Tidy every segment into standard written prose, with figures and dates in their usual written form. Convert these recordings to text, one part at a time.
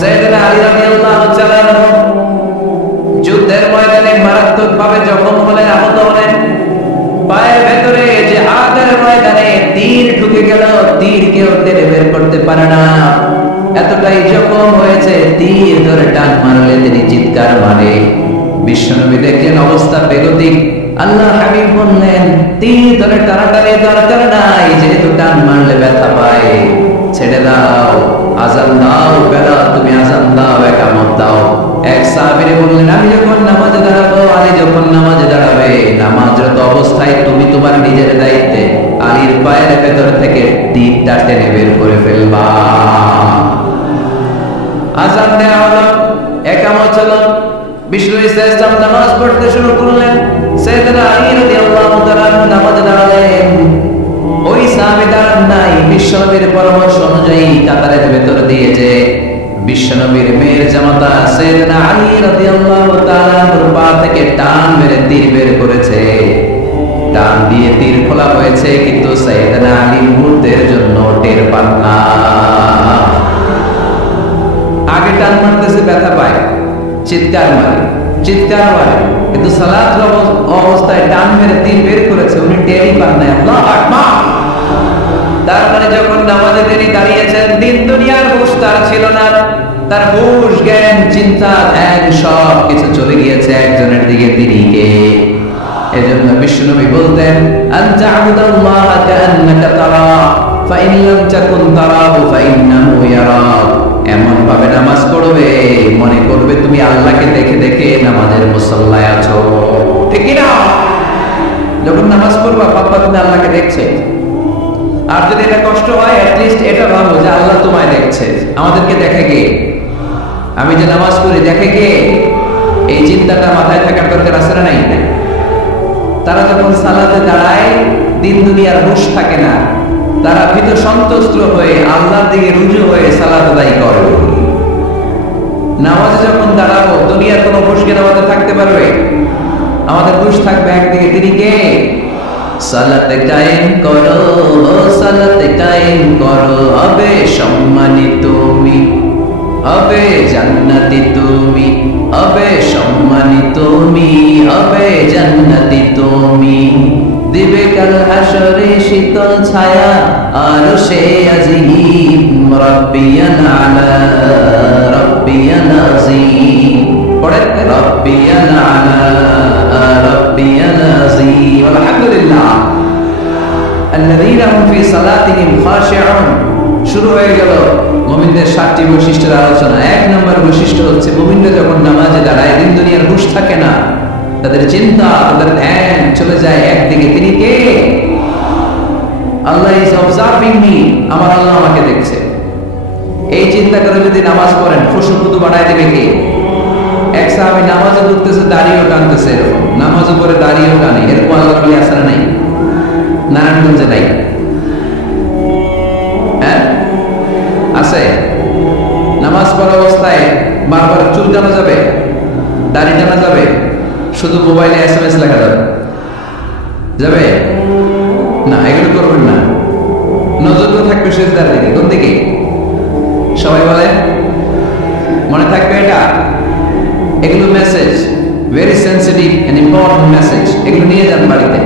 সাইয়েদনা আলী রাদিয়াল্লাহু তাআলা যুদ্ধের ময়দানে মারাত্মকভাবে জখম হলেন, আহত হলেন। পায়ের ভেতরে জিহাদের ময়দানে তীর ঢুকে গেল, তীর কেউ টেনে বের করতে পারে না, এতটাই জখম হয়েছে। তীর ধরে টান মারলে তিনি চিৎকার মারে। বিশ্বনবী দেখলেন অবস্থা বেগতিক। আল্লাহ হাবিব বললেন, তীর ধরে টানাটানি দরকার নাই, যেহেতু টান মারলে ব্যথা পায়, ছেড়ে দাও, আযান দাও। বেলা তুমি আযান দাও, ইকামত দাও। এক সাহাবী বললেন, আমি যখন নামাজে দাঁড়াবো, আলী যখন নামাজে দাঁড়াবে, নামাজরত অবস্থায় তুমি তোমার নিজের দায়িত্বে আলীর পায়ের ভেতর থেকে তীরটা টেনে বের করে ফেলবা। আযান দেওয়া হলো, ইকামত হলো। বিশ্বনবী সাল্লাল্লাহু আলাইহি ওয়াসাল্লাম নামাজ পড়তে শুরু করলেন। সাইয়েদনা আলী রাদিয়াল্লাহু তাআলা নামাজে দাঁড়ালেন। ওই সাহাবী দাঁড়ান নাই, বিশ্বনবীর পরামর্শ অনুযায়ী কাতারের ভেতর দিয়ে যে বিশ্বনবীর মেয়ের জামাতা সাইয়েদনা আলী রাদিয়াল্লাহু তাআলার পা থেকে টান মেরে তীর বের করেছে। টান দিয়ে তীর খোলা হয়েছে, কিন্তু সাইয়েদনা আলী মুহূর্তের জন্য টের পান না। আগে টান মারতেছে, ব্যথা পায়, চিৎকার মারে, কিন্তু সালাত অবস্থায় টান মেরে তীর বের করেছে, উনি টেরই পান নাই। আল্লাহু আকবার। তার মানে যখন নামাজে তিনি দাঁড়িয়েছেন, দিন দুনিয়ার হুঁশ তার ছিল না। তার হুঁশ, জ্ঞান, চিন্তা ধ্যান সব কিছু চলে গিয়েছে একজনের দিকে, তিনি কে? এজন্য বিশ্বনবী বলতেন, আনতা আবুদাল্লাহ কাআন্নাকা তারা ফাইন লাম তাকুন তারাহু ফাইন্নাহু ইয়ারাক। এমন ভাবে নামাজ পড়বে, মনে করবে তুমি আল্লাহকে দেখে দেখে নামাজের মুসল্লায় আছো, ঠিক কি না? যখন নামাজ পড়বা ভাববা তুমি আল্লাহকে দেখছে। আর যদি এটা কষ্ট হয়, অ্যাটলিস্ট এটা ভাবো যে আল্লাহ তোমায় দেখছে। আমাদেরকে দেখে কে? আমি যে নামাজ পড়ি দেখে কে? এই চিন্তাটা মাথায় থাকার দরকার আছে না নাই? তারা যখন সালাতে দাঁড়ায়, দিন দুনিয়ার হুঁশ থাকে না, তারা ভীত সন্ত্রস্ত হয়ে আল্লাহর দিকে রুজু হয়ে সালাত আদায় করে। নামাজে যখন দাঁড়াবো, দুনিয়ার কোনো হুঁশকে নামাজে থাকতে পারবে? আমাদের হুঁশ থাকবে একদিকে, তিনি কে? সালাতে কায়েম করো, সালাতে কায়েম করো, হবে সম্মানিত তুমি, হবে জান্নাতি তুমি, হবে সম্মানিত তুমি, হবে জান্নাতি তুমি। দিবে কাল হাসরে শীতল ছায়া, আরশে আজিম, রাব্বিয়ান আলা রাব্বিয়ান আযীম। পড়ে রাব্বিয়ান আলা রাব্বিয়ান আযীম। আলহামদুলিল্লাহ। আল্লাযীনা হুম ফি সালাতিহিম খাশিউন। শুরু হয়ে গেল মুমিনদের 7টি বৈশিষ্ট্যের আলোচনা। 1 নম্বর বৈশিষ্ট্য হচ্ছে, মুমিনরা যখন নামাজে দাঁড়ায়, দিন দুনিয়ার হুঁশ থাকে না, তাদের চিন্তা, তাদের ধ্যান চলে যায় একদিকে, তিনি কে? আল্লাহ ইজ অবজার্ভিং মি, আমার আল্লাহ আমাকে দেখছে। এই চিন্তা করে যদি নামাজ পড়েন, খুশু-খুদু বাড়ায় দেবে কে? এক সাহাবী নামাজে ঢুকতেছে, দাড়িও টানতেছে, এরকম নামাজে পড়ে দাড়িও টানে, এরকম আল্লাহ বলি আসলে নাই? নারায়ণগঞ্জে নাই? হ্যাঁ আছে? নামাজ পড়া অবস্থায় বারবার চুল টানা যাবে, দাড়ি টানা যাবে, শুধু মোবাইলে SMS লেখা যাবে? যাবে না, এগুলো করবেন না। নজর তো থাকবে সিজদার দিকে। কোন দিকে? সবাই বলে, মনে থাকবে এটা। এগুলো message, very sensitive and important message. এগুলো নিয়ে যান বাড়িতে।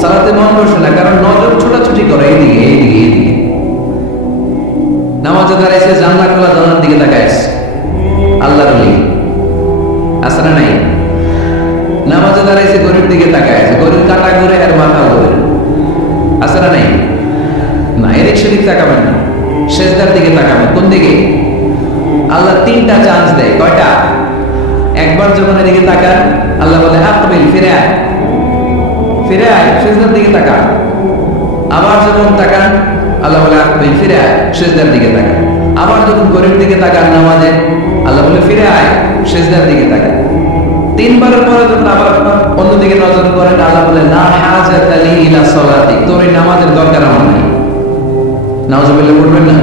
সালাতে মন বসে না, কারণ নজর ছোটাছুটি করে এইদিকে এইদিকে এইদিকে। নামাজে দাঁড়াইছে, জানলা খোলা, জানলার দিকে তাকাইছে, আল্লাহর ওলি আছে না নাই? নামাজে দাঁড়াইছে, গরুর দিকে তাকাইছে, গরুর কাটা ঘুরে আর মাথা ঘুরে, আছে না নাই? না, এদিক সেদিক তাকাবেন না, সেজদার দিকে তাকাবেন। কোন দিকে? আল্লাহ 3টা চান্স দেয়। কয়টা? একবার যখন এদিকে তাকান, আল্লাহ বলে আকবিল, ফিরে আয়, ফিরে আয়, সেজদার দিকে তাকা। আবার যখন তাকান, আল্লাহ বলে আকবিল, ফিরে আয়, সেজদার দিকে তাকা। আবার যখন গরুর দিকে তাকান নামাজে, আল্লাহ বলে ফিরে আয়, সেজদার দিকে তাকা। 3বারের পরে যখন আবার অন্যদিকে নজর করেন, আল্লাহ বলে লা হাজাতা লি ইলা সালাতি, তোর এই নামাজের দরকার আমার নাই। নাউজুবিল্লাহ পড়বেন না?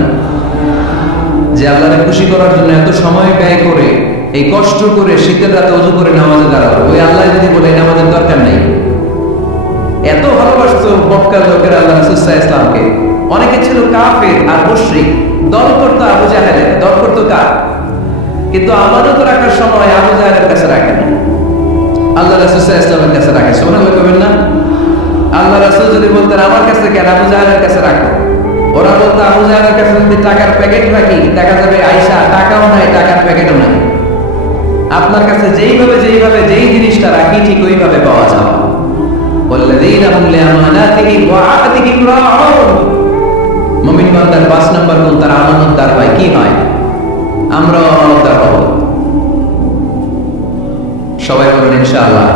যে আল্লাহকে খুশি করার জন্য এত সময় ব্যয় করে, এই কষ্ট করে শীতের রাতে ওযু করে নামাজে দাঁড়াবো, ওই আল্লাহ যদি বলে এই নামাজের দরকার নাই। এত ভালোবাসতো মক্কার লোকেরা আল্লাহ রাসূল সাল্লাল্লাহু আলাইহি ওয়াসাল্লামকে। অনেকে ছিল কাফের আর মুশরিক, দল করতো আবু জাহেলের। কিন্তু আমানত রাখার সময় আবু জাহেলের কাছে রাখে না, আল্লাহ রাসূল সাল্লাল্লাহু আলাইহি ওয়াসাল্লামের কাছে রাখে। সুবহানাল্লাহ কইবেন না? আল্লাহ রাসূল যদি বলতেন আমার কাছে কেন, আবু জাহেলের কাছে রাখো, ওরা বলতো আবু জাহেলের কাছে যদি টাকার প্যাকেট রাখি দেখা যাবে আয়েশা টাকাও নাই, টাকার প্যাকেটও নাই। আপনার কাছে যেইভাবে যেই জিনিসটা রাখি ঠিক ওইভাবে পাওয়া যাবে। ওয়াল্লাযীনা হুম লিআমানাতিহিম ওয়া আহদিহিম রাউন। মুমিন বান্দার 5 নম্বর গুণ তার আমানতদার হয়। কি হয়? আমরা আমানতদার হব। সবাই বলুন ইনশাআল্লাহ।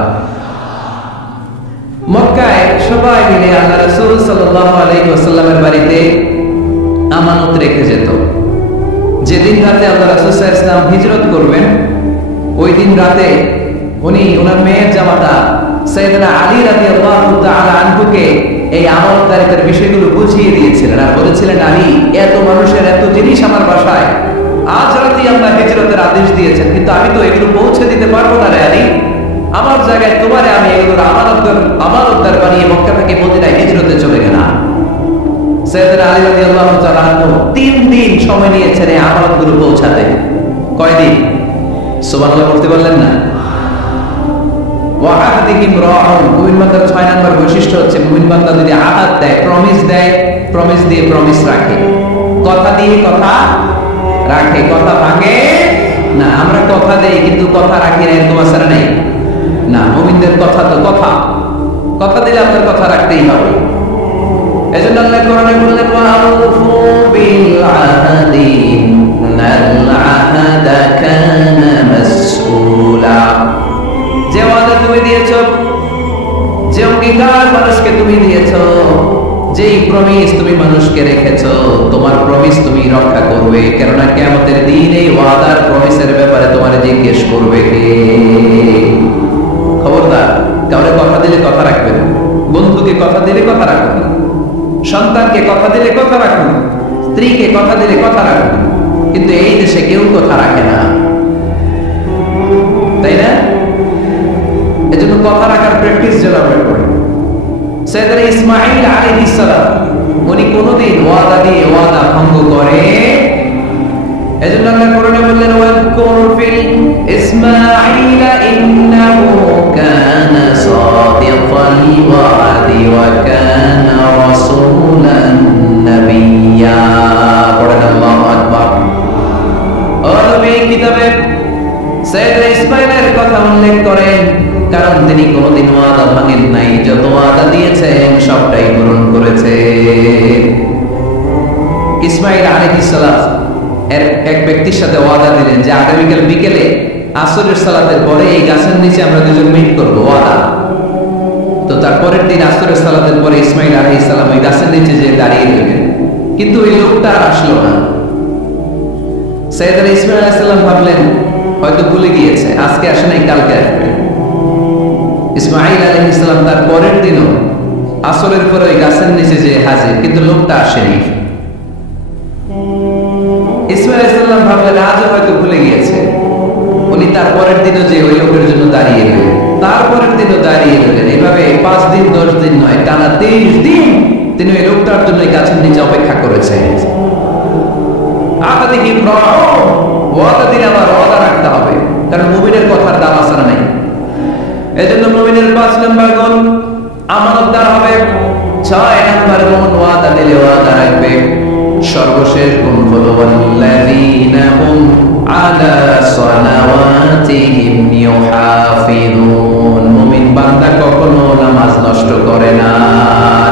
মক্কায় সবাই মিলে আল্লাহ রাসূল সাল্লাল্লাহু আলাইহি ওয়াসাল্লামের বাড়িতে আমানত রেখে যেত। যেদিন রাতে আল্লাহ রাসূল সাল্লাল্লাহু আলাইহি ওয়াসাল্লাম হিজরত করবেন ওই দিন রাতে উনি ওনার মেয়ের জামাতা সাইয়েদনা আলী রাদিয়াল্লাহু তাআলা আনহুকে এই আমানতদারিতার বিষয়গুলো বুঝিয়ে দিয়েছিলেন আর বলেছিলেন, আলী এত মানুষের এত জিনিস আমার বাসায়, আজ রাতেই আপনার হিজরতের আদেশ দিয়েছেন, কিন্তু আমি তো এগুলো পৌঁছে দিতে পারবো না রে আলী, আমার জায়গায় তোমারে আমি এগুলোর আমানতদার বানিয়ে মক্কা থেকে মদিনায় হিজরতে চলে গেলাম। সাইয়েদনা আলী রাদিয়াল্লাহু তাআলা আনহু 3 দিন সময় নিয়েছেন এই আমানতগুলো পৌঁছাতে। কয়দিন? সুবহানাল্লাহ করতে পারলেন না? ওয়া আহদিহিম রাউন। মুমিন বান্দার 6 নাম্বার বৈশিষ্ট্য হচ্ছে মুমিন বান্দা যদি আহাদ দেয়, প্রমিস দেয়, প্রমিস দিয়ে প্রমিস রাখে, কথা দিয়ে কথা রাখে, কথা ভাঙে না। আমরা কথা দেই কিন্তু কথা রাখি না, এরকম আসার নেই না। মুমিনদের কথা তো কথা, কথা দিলে আপনার কথা রাখতেই হবে। এজন্য আল্লাহ কোরআনে বললেন, ওয়া আউফু বিল আহদি ইন্নাল আহদা কানা মাসউলা। যে ওয়াদা তুমি দিয়েছো, যে অঙ্গীকার মানুষকে তুমি দিয়েছো, যেই প্রমিস তুমি মানুষকে রেখেছো, তোমার প্রমিস তুমি রক্ষা করবে। কেননা কিয়ামতের দিন এই ওয়াদার প্রমিসের ব্যাপারে তোমার জিজ্ঞেস করবে কে? খবরদার, কাউরে কথা দিলে কথা রাখবেন, বন্ধুকে কথা দিলে কথা রাখবেন, সন্তানকে কথা দিলে কথা রাখবেন, স্ত্রীকে কথা দিলে কথা রাখবেন। কিন্তু এই দেশে কেউ কথা রাখে না, তাই না? এজন্য কথা রাখার প্র্যাকটিস যেন আমরা করি। সাইয়েদনা ইসমাঈল আলাইহিস সালাম উনি কোনদিন ওয়াদা দিয়ে ওয়াদা ভঙ্গ করে? এজন্য আল্লাহ কোরআনে বললেন, ওয়াজকুর ফিল ইসমাঈল ইন্নাহু কানা সাদিকাল ওয়াদি ওয়া কানা রাসূলান নাবিয়্যা। পড়েন আল্লাহু আকবার। নবী কিতাবে সাইয়েদনা ইসমাঈলের কথা উল্লেখ করেন, কারণ তিনি কোনদিন ওয়াদা ভাঙেন নাই, যত ওয়াদা দিয়েছেন সবটাই পূরণ করেছে। ইসমাঈল আলাইহিস সালাম এক ব্যক্তির সাথে ওয়াদা দিলেন যে আগামীকাল বিকেলে আসরের সালাতের পরে এই গাছের নিচে আমরা দুজন মিট করব, ওয়াদা। তো তারপরের দিন আসরের সালাতের পরে ইসমাঈল আলাইহিস সালাম ওই গাছের নিচে যে দাঁড়িয়ে রইলেন, কিন্তু ওই লোকটা আসলো না। সাইয়েদনা ইসমাঈল আলাইহিস সালাম ভাবলেন হয়তো ভুলে গিয়েছে, আজকে আসে নাই কালকে আসবে। ইসমাঈল আলাইহিস সালাম তার পরের দিনও আসরের পরে ওই গাছের নিচে যে হাজির, কিন্তু লোকটা আসেনি। ইসমাঈল আলাইহিস সালাম ভাবলেন আজও হয়তো ভুলে গিয়েছে। উনি তার পরের দিনও যে ওই লোকের জন্য দাঁড়িয়ে গেলেন, তারপরের দিনও দাঁড়িয়ে গেলেন। এভাবে 5 দিন 10 দিন নয়, টানা 23 দিন তিনি ওই লোকটার জন্য এই গাছের নিচে অপেক্ষা করেছেন। আহাদিহিম রাউন। ওয়াদা দিলে আবার ওয়াদা রাখতে হবে, কারণ মুমিনের কথার দাম আসার নাই। এজন্য মুমিনের 5 নাম্বার গুণ আমানতদার হবে। 6 নাম্বার গুণ ওয়াদা দিলে ওয়াদা রাখবে। সর্বশেষ গুণ হলো ওয়াল্লাযীনা হুম আলা সালাওয়াতিহিম ইউহাফিজুন। মুমিন বান্দা কখনো নামাজ নষ্ট করে না,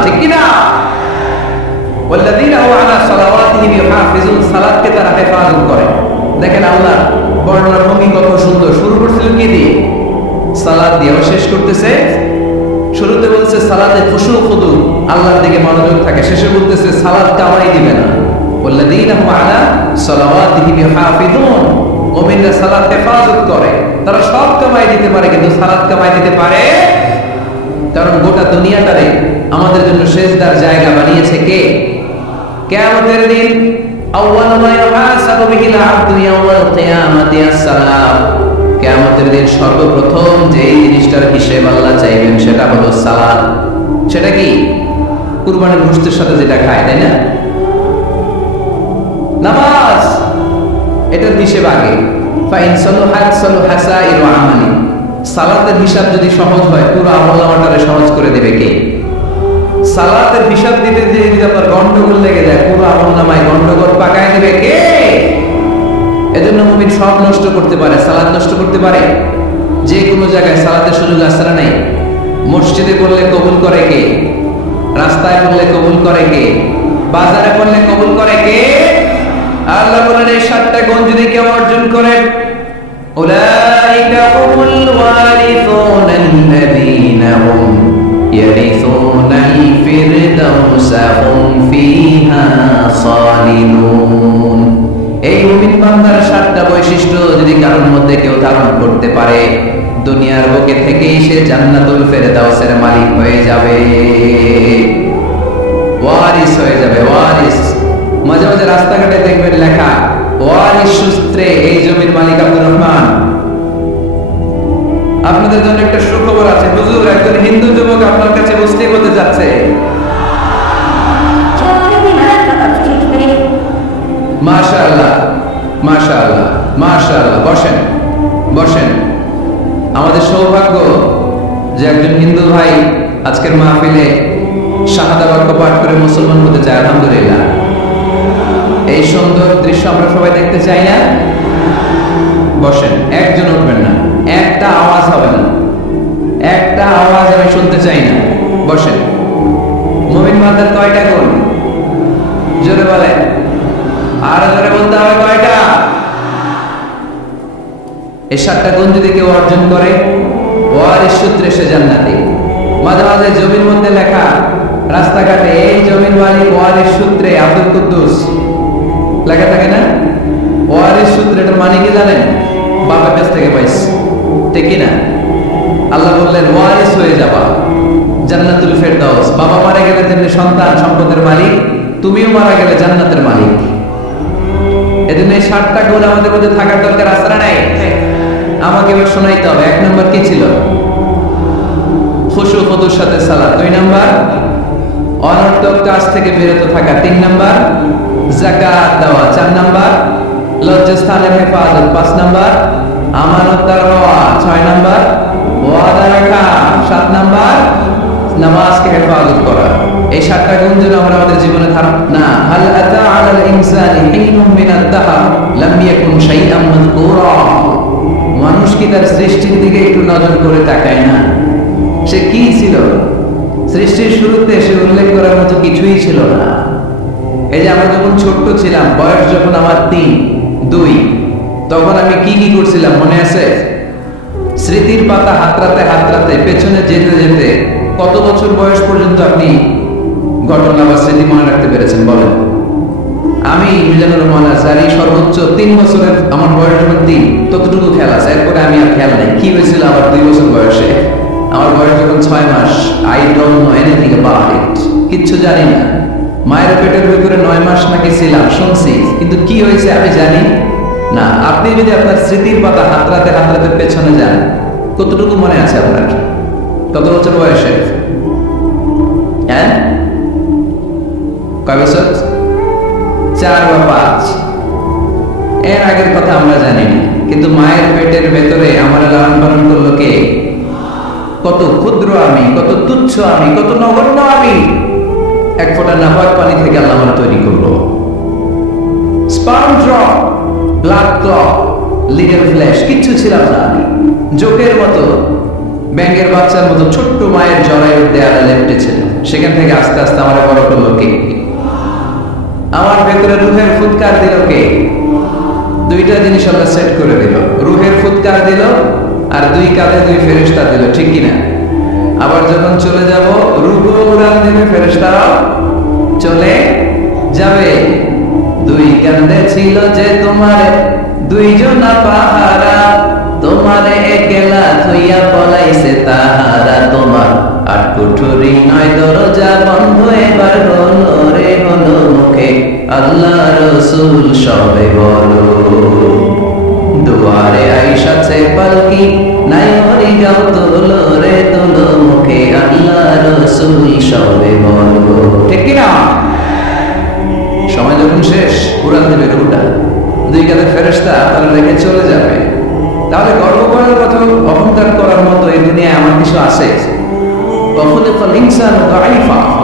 ঠিক কি না? ওয়াল্লাযীনা হুম আলা সালাওয়াতিহিম ইউহাফিজুন, সালাতকে তারা হেফাজত করে। দেখেন আল্লাহ বর্ণনার ভঙ্গি কত সুন্দর। শুরু করছিল কি দিয়ে? সালাত দিয়ে। শেষ করতেছে, শুরুতে বলছে সালাতে খুশু খুদু, আল্লাহর দিকে মনোযোগ থাকে। শেষে বলতেছে সালাত কামাই দিবে না। ওয়াল্লাযীনা হুম আলা সালাওয়াতিহিম ইউহাফিজুন, মুমিনরা সালাত হেফাজত করে। তারা সব কামাই দিতে পারে, কিন্তু সালাত কামাই দিতে পারে, কারণ গোটা দুনিয়াটারে আমাদের জন্য সেজদার জায়গা বানিয়েছে কে? কিয়ামতের দিন আউয়ালু মা ইউহাসাবু বিহিল আবদু ইয়াওমাল কিয়ামাতি আস-সালাত। কিয়ামতের দিন সর্বপ্রথম যে জিনিসটার হিসেব আল্লাহ চাইবেন সেটা হলো সালাত। সেটা কি? কুরবানির গোশতের সাথে যেটা খায়, তাই না? নামাজ, এটার হিসেব আগে। ফাইন সালুহাত সালুহা সাইরু আমালি। সালাতের হিসাব যদি সহজ হয়, পুরো আমলনামাটারে সহজ করে দেবে কে? সালাতের হিসাব দিতে যে যদি আপনার গন্ডগোল লেগে যায়, পুরো আমলনামায় গন্ডগোল পাকায় দেবে কে? এজন্য মুমিন সব নষ্ট করতে পারে, সালাত নষ্ট করতে পারে। যে কোনো জায়গায় সালাতের সুযোগ আসরা নাই। মসজিদে পড়লে কবুল করে কে? রাস্তায় পড়লে কবুল করে কে? বাজারে পড়লে কবুল করে কে? আল্লাহ বলেন এই 7টা গুণ যদি কেউ অর্জন করে, উলাইকা হুমুল ওয়ারিসুনাল্লাযীনা হুম ইয়ারিসুনাল ফিরদাউসা হুম ফিহা খালিদুন। এই মুমিন বান্দার 7টা বৈশিষ্ট্য যদি কারোর মধ্যে কেউ ধারণ করতে পারে, দুনিয়ার বুকে থেকেই সে জান্নাতুল ফেরদাউসের মালিক হয়ে যাবে, ওয়ারিস হয়ে যাবে। ওয়ারিস, মাঝে মাঝে রাস্তাঘাটে দেখবেন লেখা ওয়ারিস সূত্রে এই জমির মালিক আব্দুর রহমান। আপনাদের জন্য একটা সুখবর আছে, হুজুর একজন হিন্দু যুবক আপনার কাছে মুসলিম হতে যাচ্ছে। মাশাআল্লাহ, মাশাআল্লাহ, মাশাআল্লাহ। বসেন, বসেন। আমাদের সৌভাগ্য যে একজন হিন্দু ভাই আজকের মাহফিলে শাহাদা বাক্য পাঠ করে মুসলমান হতে চায়। আলহামদুলিল্লাহ। এই সুন্দর দৃশ্য আমরা সবাই দেখতে চাই না? বসেন, একজন উঠবেন না, একটা আওয়াজ হবে না, একটা আওয়াজ আমি শুনতে চাই না। বসেন। মুমিন বান্দার কয়টা গুণ? জোরে বলে, আর জোরে বলতে হবে কয়টা? এই 7টা গুণ যদি কেউ অর্জন করে, ওয়ারিস সূত্রে সে জান্নাতি। মাঝে মাঝে জমির মধ্যে লেখা রাস্তাঘাটে এই জমির মালিক ওয়ারিস সূত্রে আব্দুল কুদ্দুস লেখা থাকে না? ওয়ারিস সূত্রে এটার মানে কি জানেন? বাবার কাছ থেকে পাইছে, ঠিক কি না? আল্লাহ বললেন ওয়ারিস হয়ে যাবা, জান্নাতুল ফেরদাউস। বাবা মারা গেলে তেমনি সন্তান সম্পদের মালিক, তুমিও মারা গেলে জান্নাতের মালিক। এজন্য এই 7টা গুণ আমাদের মধ্যে থাকার দরকার আছে না নাই? আমাকে এবার শোনাইতে হবে। 1 নাম্বার কি ছিল? খুশু খুদুর সাথে সালাত। 2 নাম্বার অনর্থক কাজ থেকে বিরত থাকা। 3 নাম্বার যাকাত দেওয়া। 4 নাম্বার লজ্জাস্থানের হেফাজত। 5 নাম্বার আমানতদার হওয়া। 6 নাম্বার ওয়াদা রাখা। 7 নাম্বার নামাজকে হেফাজত করা। এই 7টা গুণ যেন আমরা আমাদের জীবনে ধারণ না। হাল আতা আলাল ইনসানি হিনুম মিনাদ দাহর লাম ইয়াকুন শাইআন মাযকুরা। মানুষ কি তার সৃষ্টির দিকে একটু নজর করে তাকায় না? সে কি ছিল? সৃষ্টির শুরুতে সে উল্লেখ করার মতো কিছুই ছিল না। এই যে আমরা যখন ছোট্ট ছিলাম, বয়স যখন আমার 3, 2, তখন আমি কি কি করছিলাম মনে আছে? স্মৃতির পাতা হাতড়াতে হাতড়াতে পেছনে যেতে যেতে কত বছর বয়স পর্যন্ত আপনি ঘটনা বা স্মৃতি মনে রাখতে পেরেছেন বলেন? আমি মিজানুর রহমান আসারি সর্বোচ্চ 3 বছরের আমার বয়স যখন 3, ততটুকু খেয়াল আছে। এরপরে আমি আর খেয়াল নাই কি হয়েছিল আবার 2 বছর বয়সে। আমার বয়স যখন 6 মাস, I don't know anything about it, কিচ্ছু জানি না। মায়ের পেটের ভিতরে 9 মাস নাকি ছিলাম শুনছি, কিন্তু কি হয়েছে আমি জানি না। আপনি যদি আপনার স্মৃতির পাতা হাতড়াতে হাতড়াতে পেছনে যান, কতটুকু মনে আছে আপনার? কত বছর বয়সে? হ্যাঁ, কয় বছর? 4 বা 5। এর আগের কথা আমরা জানি না, কিন্তু মায়ের পেটের ভেতরে আমার লালন পালন করলো কে? কত ক্ষুদ্র আমি, কত তুচ্ছ আমি, কত নগণ্য আমি। এক ফোঁটা নাপাক পানি থেকে আল্লাহ আমার তৈরি করলো। Sperm drop, blood clot, leader flash, কিচ্ছু ছিলাম না আমি। জোকের মতো, ব্যাঙের বাচ্চার মতো ছোট্ট মায়ের জরায়ুর দেয়ালে লেপটে ছিল। সেখান থেকে আস্তে আস্তে আমার বড় করলো কে? আমার ভেতরে রুহের ফুৎকার দিল কে? 2টা জিনিস আল্লাহ সেট করে দিল। রুহের ফুৎকার দিল আর 2 কাঁধে 2 ফেরেশতা দিল, ঠিক কিনা? আবার যখন চলে যাব, রুহু উড়াল দেবে, ফেরেশতারাও চলে যাবে। 2 কাঁধে ছিল যে তোমার 2 জনা পাহারা, তোমারে একলা থইয়া পলাইছে তাহারা। তোমার 8 কুঠুরি 9 দরজা বন্ধ, এবার হলো রে হলো মুখে আল্লাহ রসুল সবে বলো। দুয়ারে আইসাছে পালকি, নাই হরি গাও তোলো রে তোলো মুখে আল্লাহ রসুল সবে বলো, ঠিক কিনা? সময় যখন শেষ, উড়াল দেবে রুটা। দুই কাঁধে ফেরেশতা তাহলে রেখে চলে যাবে। তাহলে গর্ব করার কথা, অহংকার করার মতো এই দুনিয়ায় আমার কিছু আছে?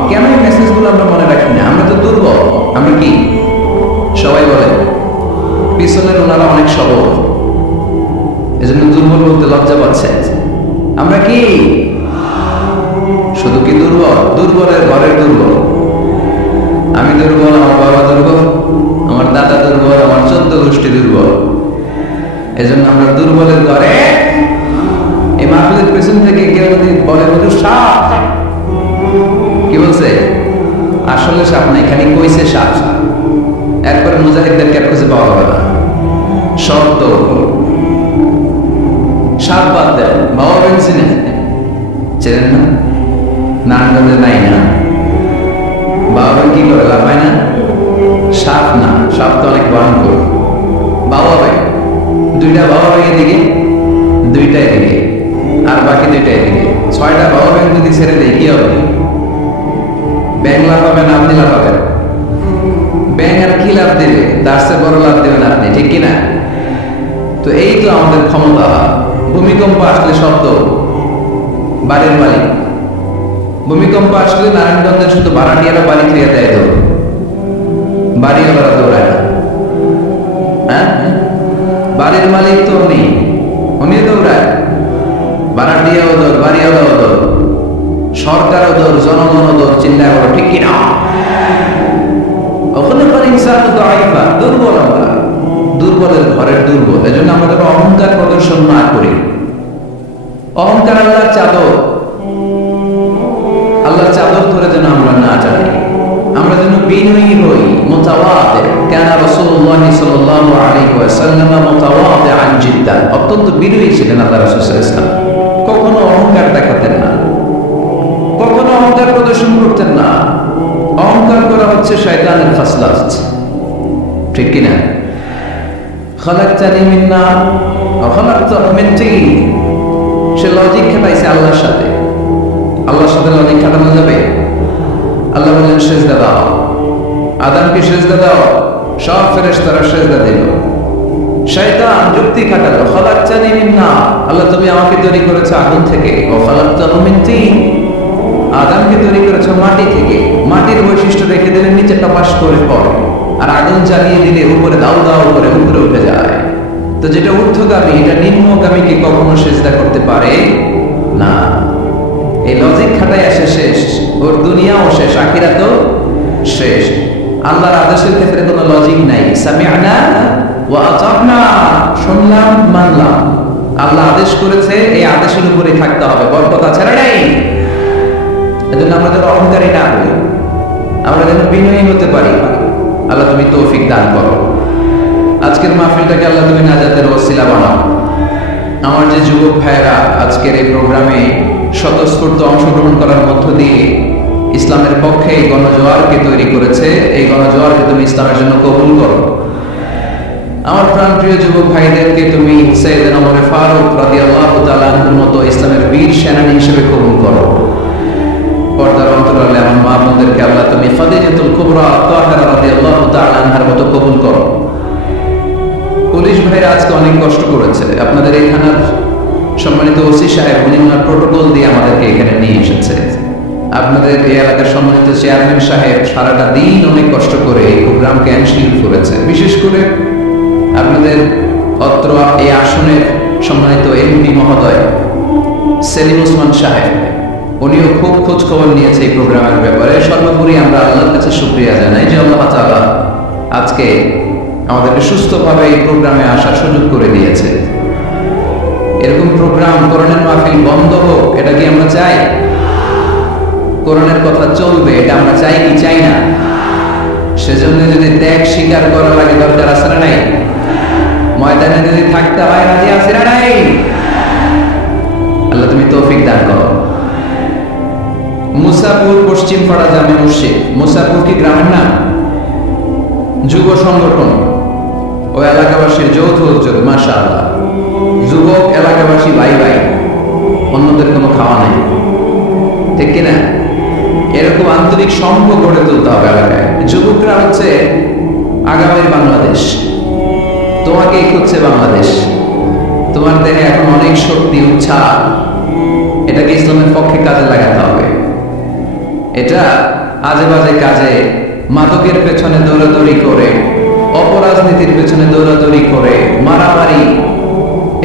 কেন এই মেসেজগুলো আমরা মনে রাখি না? আমরা তো দুর্বল। আমরা কি সবাই বলে পিছনের ওনারা অনেক সবল, এজন্য দুর্বল বলতে লজ্জা পাচ্ছে। আমরা কি শুধু কি দুর্বল? দুর্বলের ঘরের দুর্বল। আমি দুর্বল, আমার বাবা দুর্বল, আমার দাদা দুর্বল, আমার 14 গোষ্ঠী দুর্বল। এজন্য আমরা দুর্বলের ঘরে। এই মাহফিলের পেছন থেকে কেউ যদি বলে হুজুর সাপ, কি বলছে? আসলে সাপ নাই, খালি কইছে সাপ। এরপরে মুজাহিদদের ক্যাপ খুঁজে পাওয়া যাবে না। শর্ত সাপ বাদ দেন। বাবা বেন চিনেন? চেনেন না? নারায়ণগঞ্জে নাই না? বাবা বেন কি করে লাফায় না? সাপ না, সাপ তো অনেক ভয়ঙ্কর। বাবা ভাই, দুইটা বাবা ভাই এদিকে, দুইটা এদিকে, আর বাকি দুইটা এদিকে। 6টা বাবা ব্যাংক যদি ছেড়ে দেয় কি হবে? ব্যাংক লাভ পাবেন, আপনি লাভ পাবেন। ব্যাংক আর কি লাভ দেবে? তার চেয়ে বড় লাভ দেবেন আপনি, ঠিক কিনা? তো এই তো আমাদের ক্ষমতা। ভূমিকম্প আসলে শব্দ বাড়ির মালিক। ভূমিকম্প আসলে নারায়ণগঞ্জের শুধু ভাড়াটিয়ারা বাড়ি ফিরিয়ে দেয়, তো বাড়িওয়ালারা দৌড়ায় না। হ্যাঁ, বাড়ির মালিক তো উনি দৌড়ায়। ভাড়াটিয়াও দৌড়, বাড়িওয়ালাও দৌড়, সরকারও দৌড়, জনগণও দৌড়। চিন্তা করো, ঠিক কিনা? ওখানে দুর্বল আমরা, দুর্বলের ঘরের দুর্বল। এজন্য আমরা যেন অহংকার প্রদর্শন না করি। অহংকার আল্লাহর চাদর, আল্লাহর চাদর ধরে যেন আমরা না যাই। আমরা যেন বিনয়ী হই, মুতাওয়াদি। কানা রাসূলুল্লাহ সাল্লাল্লাহু আলাইহি ওয়াসাল্লাম মুতাওয়াদিআন জিদ্দান। অত্যন্ত বিনয়ী ছিলেন আল্লাহ রাসূল সাল্লাল্লাহু আলাইহি ওয়াসাল্লাম। কখনো অহংকার দেখাতেন না, কখনো অহংকার প্রদর্শন করতেন না। অহংকার করা হচ্ছে শয়তানের ফাসলাত, ঠিক কিনা? খালাকতানি মিন নার ওয়া খালাকতাহু মিন তিন। সে লজিক খাটাইছে আল্লাহর সাথে। আল্লাহর সাথে লজিক খাটানো যাবে? আল্লাহ বললেন সেজদা দাও, আদমকে সেজদা দাও, সব ফেরেশতারা সেজদা দিল। শয়তান যুক্তি খাটালো, খালাকতানি মিন নার, আল্লাহ তুমি আমাকে তৈরি করেছো আগুন থেকে, ওয়া খালাকতাহু মিন তিন, আদমকে তৈরি করেছো মাটি থেকে। মাটির বৈশিষ্ট্য রেখে দিলে নিচে টপাস করে পড়ে, আর আগুন জ্বালিয়ে দিলে উপরে দাউ দাউ করে উপরে উঠে যায়। তো যেটা ঊর্ধ্বগামী, এটা নিম্নগামীকে কখনো সেজদা করতে পারে না। এই লজিক খাটায় আসে শেষ, ওর দুনিয়াও শেষ, আখিরাতও শেষ। আল্লাহর আদেশের ক্ষেত্রে কোনো লজিক নাই। সামি'না ওয়া আতা'না, শুনলাম মানলাম। আল্লাহ আদেশ করেছে, এই আদেশের উপরে থাকতে হবে, বরকত ছাড়া নাই। এজন্য আমরা যেন অহংকারী না হই, আমরা যেন বিনয়ী হতে পারি। আল্লাহ তুমি তৌফিক দান করো। আজকের মাহফিলটাকে আল্লাহ তুমি নাজাতের ওসিলা বানাও। আমার যে যুবক ভাইয়েরা আজকের এই প্রোগ্রামে স্বতঃস্ফূর্ত অংশগ্রহণ করার মধ্য দিয়ে ইসলামের পক্ষে এই গণজোয়ারকে তৈরি করেছে, এই গণজোয়ারকে তুমি ইসলামের জন্য কবুল করো। আমার প্রাণপ্রিয় যুবক ভাইদেরকে তুমি সাইয়েদনা ওমর ফারুক রাদিয়াল্লাহু তাআলা আনহুর মতো ইসলামের বীর সেনানী হিসেবে কবুল করো। পর্দার অন্তরালে আমার মা বোনদেরকে আল্লাহ তুমি খাদিজাতুল কুবরা তাহেরা রাদিয়াল্লাহু তাআলা আনহার মতো কবুল করো। পুলিশ ভাইরা আজকে অনেক কষ্ট করেছে। আপনাদের এই থানার সম্মানিত ওসি সাহেব, উনি ওনার প্রোটোকল দিয়ে আমাদেরকে এখানে নিয়ে এসেছে। আপনাদের এই এলাকার সম্মানিত চেয়ারম্যান সাহেব সারাটা দিন অনেক কষ্ট করে এই প্রোগ্রামকে এনশিওর করেছে। বিশেষ করে আপনাদের অত্র এই আসনের সম্মানিত এমপি মহোদয় সেলিম ওসমান সাহেব, উনিও খুব খোঁজ খবর নিয়েছে এই প্রোগ্রামের ব্যাপারে। সর্বোপরি আমরা আল্লাহর কাছে শুকরিয়া জানাই যে আল্লাহ তাআলা আজকে আমাদেরকে সুস্থভাবে এই প্রোগ্রামে আসার সুযোগ করে দিয়েছে। এরকম প্রোগ্রাম, কোরআনের মাহফিল বন্ধ হোক, এটা কি আমরা চাই? কোরআনের কথা চলবে, এটা আমরা চাই কি চাই না? সেজন্য যদি ত্যাগ স্বীকার করা লাগে, দরকার আছে না নাই? ময়দানে যদি থাকতে হয়, রাজি আছে না নাই? আল্লাহ তুমি তৌফিক দান করো। মুসাপুর পশ্চিম পাড়া জামে মসজিদ, মুসাপুর কি গ্রামের নাম? যুব সংগঠন ও এলাকাবাসীর যৌথ উদ্যোগ, মাশাআল্লাহ। যুবক এলাকাবাসী ভাই ভাই, অন্যদের কোনো খাওয়া নাই, ঠিক কিনা? এরকম আন্তরিক সম্পর্ক গড়ে তুলতে হবে এলাকায়। যুবকরা হচ্ছে আগামীর বাংলাদেশ। তোমাকেই খুঁজছে বাংলাদেশ। তোমার দেহে এখন অনেক শক্তি, উৎসাহ, এটাকে ইসলামের পক্ষে কাজে লাগাতে হবে। এটা আজে বাজে কাজে, মাদকের পেছনে দৌড়াদৌড়ি করে, অপরাজনীতির পেছনে দৌড়াদৌড়ি করে, মারামারি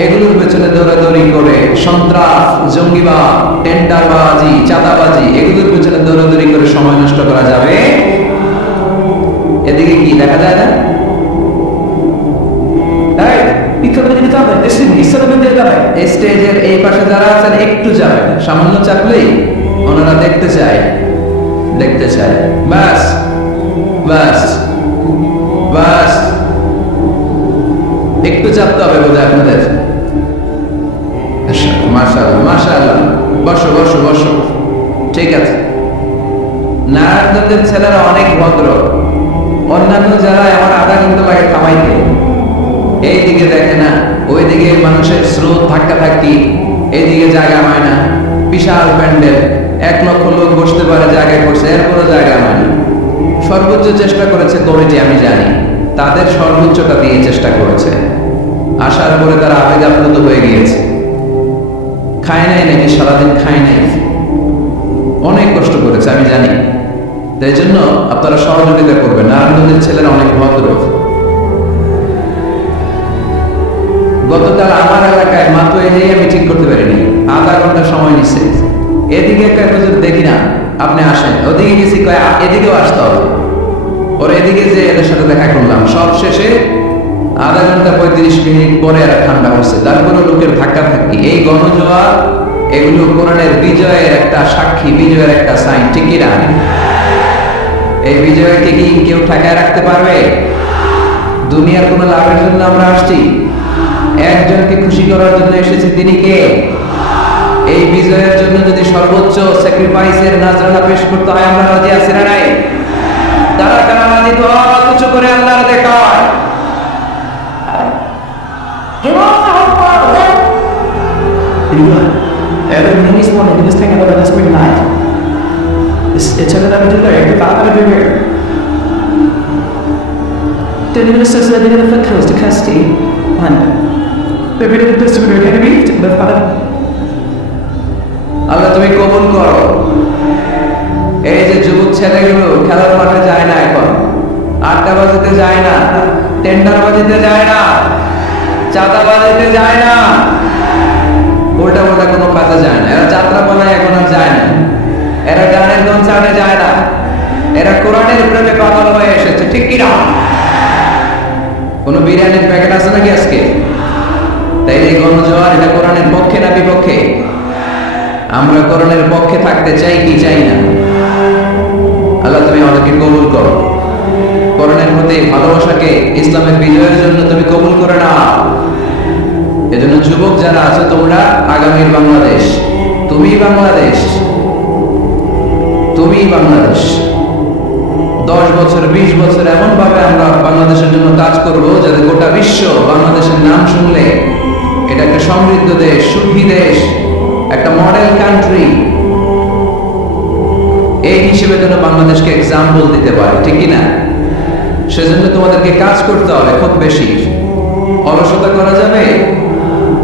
এগুলোর পেছনে দৌড়াদৌড়ি করে, সন্ত্রাস, জঙ্গিবাদ, টেন্ডারবাজি, চাঁদাবাজি এগুলোর পেছনে দৌড়াদৌড়ি করে সময় নষ্ট করা যাবে? এদিকে কি দেখা যায় না? স্টেজের এই পাশে যারা আছেন একটু যাবেন, সামান্য চাপলেই ওনারা দেখতে চায়, দেখতে চায়। বাস বাস বাস, একটু চাপতে হবে বোধহয় আপনাদের। মাশাআল্লাহ মাশাআল্লাহ, বসো বসো বসো, ঠিক আছে। নারায়ণগঞ্জের ছেলেরা অনেক ভদ্র, অন্যান্য যারা আমার আধা ঘন্টা লাগে কামাইতে, এইদিকে দেখে না, ওইদিকে মানুষের স্রোত ধাক্কা ধাক্কি, এইদিকে জায়গা হয় না, বিশাল প্যান্ডেল, 1 লক্ষ লোক বসতে পারে জায়গায় করছে, এরপরও জায়গা হয় না। সর্বোচ্চ চেষ্টা করেছে কমিটি, আমি জানি তাদের সর্বোচ্চটা দিয়ে চেষ্টা করেছে, আসার পরে তারা আবেগ আপ্লুত হয়ে গিয়েছে। খায় নাই নাকি, সারাদিন খায় নাই, অনেক কষ্ট করেছে আমি জানি। তাই জন্য আপনারা সহযোগিতা করবেন। নারায়ণগঞ্জের ছেলেরা অনেক ভদ্র। গতকাল আমার এলাকায় মাত্র এদিকে আমি ঠিক করতে পারিনি, আধা ঘন্টা সময় নিচ্ছে। এদিকে দেখি না, আপনি আসেন, ওদিকে গেছি, এদিকেও আসতে হবে। ওর এদিকে যে এদের সাথে দেখা করলাম, সব শেষে আধা ঘন্টা 35 মিনিট পরে আর ঠান্ডা হচ্ছে। তারপরে লোকের ধাক্কা থাকি, এই গণজোয়ার এগুলো কোরআনের বিজয়ের একটা সাক্ষী, বিজয়ের একটা সাইন, ঠিকই না? এই বিজয়কে কি কেউ ঠেকায় রাখতে পারবে? দুনিয়ার কোন লাভের জন্য আমরা আসছি? একজনকে খুশি করার জন্য এসেছি, তিনি কে? এই বিজয়ের জন্য যদি সর্বোচ্চ স্যাক্রিফাইসের নাজরানা পেশ করতে হয়, আমরা রাজি আছি না নাই? তারা কারা রাজি? তো কিছু করে আল্লাহর দেখায়। আল্লাহ তুমি কবুল করো। এই যে যুবক ছেলেগুলো খেলার মাঠে যায় না, এখন আড্ডা বাজিতে যায় না, টেন্ডার বাজিতে যায় না, চাঁদা বাজিতে যায় না, উল্টা উল্টা কোনো কাজে যায় না। এরা যাত্রা পালায় এখন আর যায় না, এরা গানের কনসার্টে যায় না, এরা কোরআনের প্রেমে পাগল হয়ে এসেছে, ঠিক কিনা? কোনো বিরিয়ানির প্যাকেট আছে নাকি আজকে? তাই এই গণজোয়ার, এটা কোরআনের পক্ষে না বিপক্ষে? আমরা কোরআনের পক্ষে থাকতে চাই কি চাই না? আল্লাহ তুমি আমাদেরকে কবুল করো। কোরআনের প্রতি ভালোবাসাকে ইসলামের বিজয়ের জন্য তুমি কবুল করে নাও। এজন্য যুবক যারা আছো, তোমরা আগামীর বাংলাদেশ, তুমি বাংলাদেশ, তুমি বাংলাদেশ। 10 বছর 20 বছর এমন ভাবে আমরা বাংলাদেশের জন্য কাজ করব যাতে গোটা বিশ্ব বাংলাদেশের নাম শুনলে এটা একটা সমৃদ্ধ দেশ, সুখী দেশ, একটা মডেল কান্ট্রি, এই হিসেবে যেন বাংলাদেশকে এক্সাম্পল দিতে পারে, ঠিক কিনা? সেজন্য তোমাদেরকে কাজ করতে হবে খুব বেশি। অলসতা করা যাবে?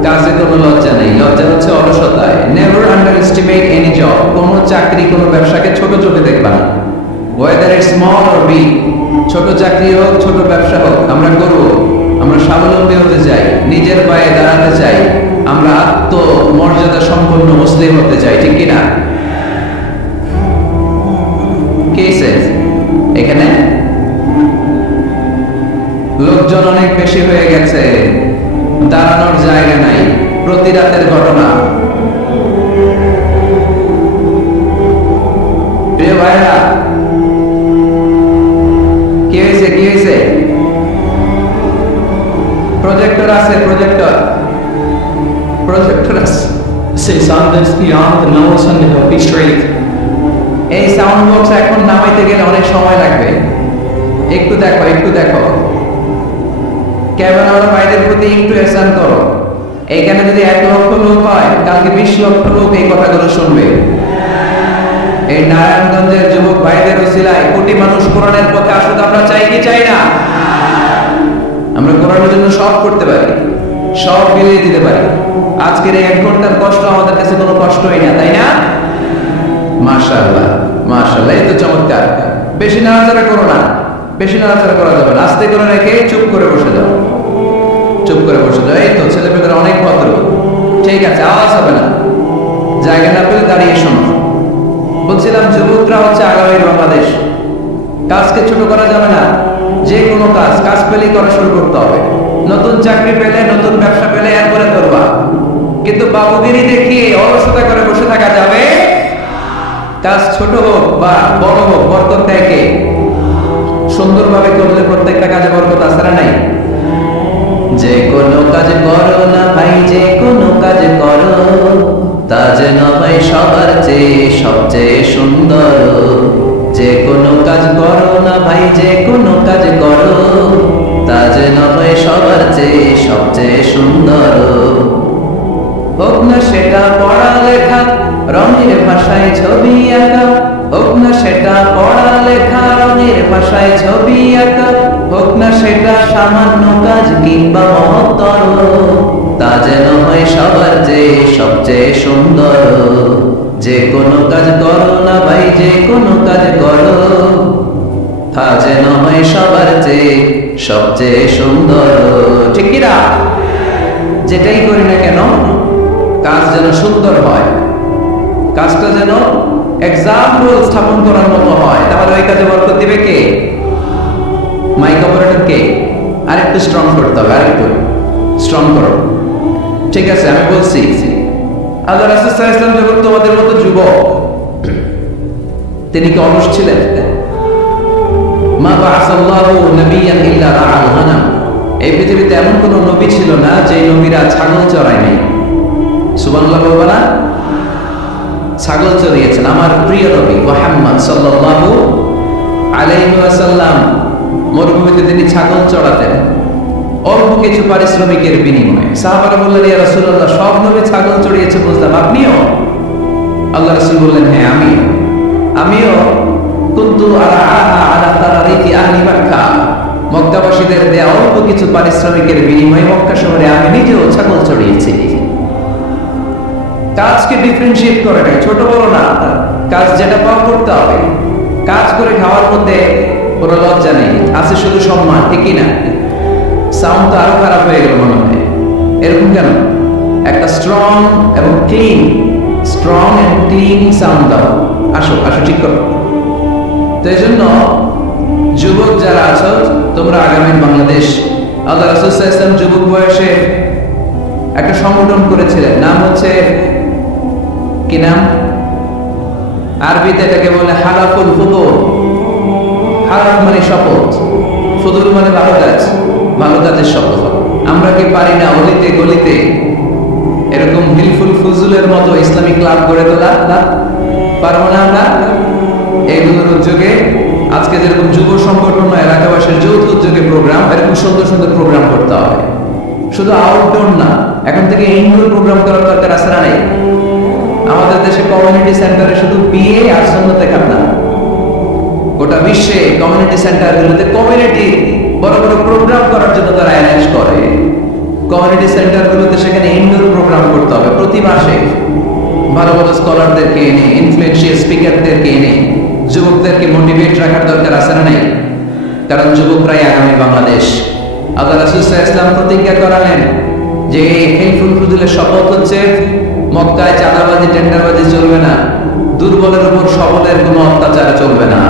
কাজে কোনো লজ্জা নেই, লজ্জা হচ্ছে অলসতায়। Never underestimate any job. কোনো চাকরি, কোনো ব্যবসাকে ছোট চোখে দেখবা না, whether it small or big. ছোট চাকরি হোক, ছোট ব্যবসা হোক, আমরা করব। আমরা স্বাবলম্বী হতে চাই, নিজের পায়ে দাঁড়াতে চাই, আমরা আত্মমর্যাদা সম্পন্ন মুসলিম হতে চাই, ঠিক কিনা? এখানে লোকজন অনেক বেশি হয়ে গেছে, দাঁড়ানোর জায়গা নাই। প্রতি রাতের ঘটনা। প্রিয় ভাইরা, কি হয়েছে? কি হয়েছে? প্রজেক্টর আছে, প্রজেক্টর আছে। Say sound that's beyond the noise and the be straight. এই সাউন্ড বক্স এখন নামাইতে গেলে অনেক সময় লাগবে। একটু দেখো, একটু দেখো। ক্যামেরাওয়ালা ভাইদের প্রতি একটু এহসান করো। এইখানে যদি 1 লক্ষ লোক হয়, কালকে 20 লক্ষ লোক এই কথাগুলো শুনবে। এই নারায়ণগঞ্জের যুবক ভাইদের ওসিলায় কোটি মানুষ কোরআনের পথে আসুক, আমরা চাই কি চাই না? আমরা কোরআনের জন্য সব করতে পারি, সব বিলিয়ে দিতে পারি। আজকের এই 1 ঘন্টার কষ্ট আমাদের কাছে কোনো কষ্টই না, তাই না? মাশাআল্লাহ মাশাআল্লাহ, এই তো চমৎকার। বেশি নাড়াচাড়া করো না, বেশি নাড়াচাড়া করা যাবে না, আস্তে করে রেখে চুপ করে বসে যাও, চুপ করে বসে যাও। এই তো ছেলেমেয়েরা অনেক ভদ্র, ঠিক আছে, আওয়াজ হবে না, জায়গা না পেলে দাঁড়িয়ে শোনো। বলছিলাম যুবকরা হচ্ছে আগামীর বাংলাদেশ। কাজকে ছোট করা যাবে না, যে কোনো কাজ পেলেই করা শুরু করতে হবে। নতুন চাকরি পেলে, নতুন ব্যবসা পেলে এরপরে করবা, কিন্তু বাবুগিরি দেখিয়ে অলসতা করে বসে থাকা যাবে। কাজ ছোট হোক বা বড় হোক, বরকত দেয় কে? সুন্দরভাবে করলে প্রত্যেকটা কাজে বরকত আছে না নাই? যে কোনো কাজ করো না ভাই, যে কোনো কাজ করো, তা যেন হয় সবার চেয়ে সবচেয়ে সুন্দর। যে কোনো কাজ করো না ভাই, যে কোনো কাজ করো, তা যেন হয় সবার চেয়ে সবচেয়ে সুন্দর। হোক না সেটা পড়ালেখা, রঙের ভাষায় ছবি আঁকা, হোক না সেটা পড়ালেখা, রঙের ভাষায় ছবি আঁকা, হোক না সেটা সামান্য কাজ কিংবা মহত্তর, তা যেন হয় সবার চেয়ে সবচেয়ে সুন্দর। যে কোনো কাজ করো না ভাই, যে কোনো কাজ করো, তা যেন হয় সবার চেয়ে সবচেয়ে সুন্দর। ঠিক কি না? যেটাই করি না কেন, কাজ যেন সুন্দর হয়, কাজটা যেন এক্সাম্পল স্থাপন করার মতো হয়। তাহলে ওই কাজে বরকত দিবে কে? মাইক অপারেটর কে? আরেকটু স্ট্রং করতে হবে, আরেকটু স্ট্রং করো। ঠিক আছে, আমি বলছি আল্লাহ রাসূল সাল্লাল্লাহু আলাইহি ওয়াসাল্লাম যখন তোমাদের মতো যুবক, তিনি কি অলস ছিলেন? মা বা'আসাল্লাহু নাবিয়্যান ইল্লা রাআল গানাম। এই পৃথিবীতে এমন কোন নবী ছিল না যে নবীরা ছাগল চড়ায় নাই। সুবহানাল্লাহ বলবা না? ছাগল চড়িয়েছেন আমার প্রিয় নবী মুহাম্মদ সাল্লাল্লাহু আলাইহি ওয়াসাল্লাম। মরুভূমিতে তিনি ছাগল চড়াতেন অল্প কিছু পারিশ্রমিকের বিনিময়ে। সাহাবারা বললেন, ইয়া রাসূলুল্লাহ, সব নবী ছাগল চড়িয়েছে বুঝলাম, আপনিও? আল্লাহ রাসূল বললেন, হ্যাঁ আমিও। কুনতু আরাআহা আলা তারারিকি আহলি মক্কা। মক্কাবাসীদের দেয়া অল্প কিছু পারিশ্রমিকের বিনিময়ে মক্কা শহরে আমি নিজেও ছাগল চড়িয়েছি। কাজকে ডিফারেন্সিয়েট করে নাই, ছোট বড় না, কাজ যেটা পাও করতে হবে। কাজ করে খাওয়ার মধ্যে কোনো লজ্জা নেই, আছে শুধু সম্মান। ঠিকই না? সাউন্ড তো আরো খারাপ হয়ে গেল মনে হয়। এরকম কেন? একটা স্ট্রং এবং ক্লিন সাউন্ড দাও। আসো ঠিক করো। তো এই জন্য যুবক যারা আছো, তোমরা আগামীর বাংলাদেশ। আল্লাহ রাসূল সাল্লাল্লাহু আলাইহি ওয়াসাল্লাম যুবক বয়সে একটা সংগঠন করেছিলেন, নাম হচ্ছে কি নাম? আরবিতে এটাকে বলে হালাফুল ফুদুল। হালাফ মানে শপথ, ফুদুল মানে ভালো কাজ, ভালো কাজের শপথ। আমরা কি পারি না অলিতে গলিতে এরকম হিলফুল ফুজুলের মতো ইসলামিক ক্লাব গড়ে তোলা? পারবো না আমরা? এইগুলোর উদ্যোগে আজকে যেরকম যুব সংগঠন এলাকাবাসীর যৌথ উদ্যোগে প্রোগ্রাম, এরকম সুন্দর সুন্দর প্রোগ্রাম করতে হবে। শুধু আউটডোর না, এখন থেকে ইনডোর প্রোগ্রাম করার দরকার আছে না নেই? আমাদের দেশে কমিউনিটি সেন্টারে শুধু বিয়ে আর সুন্নতে খাতনা, গোটা বিশ্বে কমিউনিটি সেন্টারগুলোতে কমিউনিটি বড় বড় প্রোগ্রাম করার জন্য তারা অ্যারেঞ্জ করে। কমিউনিটি সেন্টারগুলোতে সেখানে ইনডোর প্রোগ্রাম করতে হবে প্রতি মাসে। ভালো ভালো স্কলারদেরকে এনে, ইনফ্লুয়েন্সিয়াল স্পিকারদেরকে এনে যুবকদেরকে মোটিভেট রাখার দরকার আছে না নাই? কারণ যুবকরাই আগামী বাংলাদেশ। আল্লাহ রাসূল সাল্লাল্লাহু আলাইহি ওয়াসাল্লাম প্রতিজ্ঞা করালেন যে এই হিলফুল ফুজুলের শপথ হচ্ছে মক্কায় চাঁদাবাজি টেন্ডারবাজি চলবে না, দুর্বলের উপর সবলের কোনো অত্যাচার চলবে না।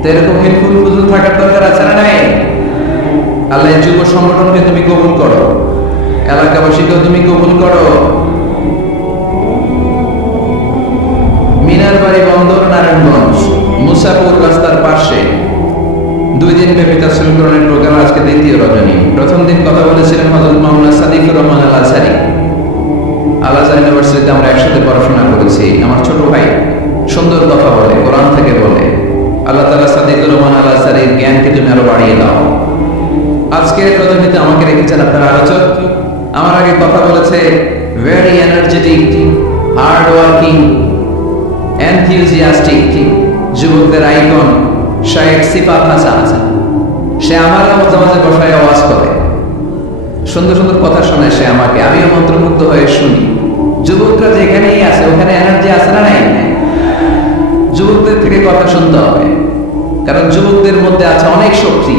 তো এরকম হিলফুল ফুজুল থাকার দরকার আছে না নাই? আল্লাহ যুব সংগঠনকে তুমি কবুল করো, এলাকাবাসীকেও তুমি কবুল করো। মিনারবাড়ি বন্দর, নারায়ণগঞ্জ, মুসাপুর রাস্তার পাশে 2 দিন ব্যাপী তাফসীর কোরআনের প্রোগ্রাম। আজকে দ্বিতীয় রজনী। প্রথম দিন কথা বলেছিলেন হযরত মাওলানা সাদিকুর রহমান আল আজহারী। আল আজহার ইউনিভার্সিটিতে আমরা একসাথে পড়াশোনা করেছি। আমার ছোট ভাই সুন্দর কথা বলে, কোরআন থেকে বলে। আল্লাহ তাআলা সাদিকুর রহমান আল আজহারীর জ্ঞানকে তুমি আরো বাড়িয়ে দাও। আজকের রজনীতে আমাকে রেখেছেন আপনার আলোচক। আমার আগে কথা বলেছে very energetic, hard working, enthusiastic যুবকদের আইকন শায়েখ সিফাত হাসান। সে আমার মাঝে মাঝে বসায় আওয়াজ করে, সুন্দর সুন্দর কথা শোনায় সে আমাকে, আমিও মন্ত্রমুগ্ধ হয়ে শুনি। যুবকরা যেখানেই আছে ওখানে এনার্জি আছে না নাই? যুবকদের থেকে কথা শুনতে হবে, কারণ যুবকদের মধ্যে আছে অনেক শক্তি।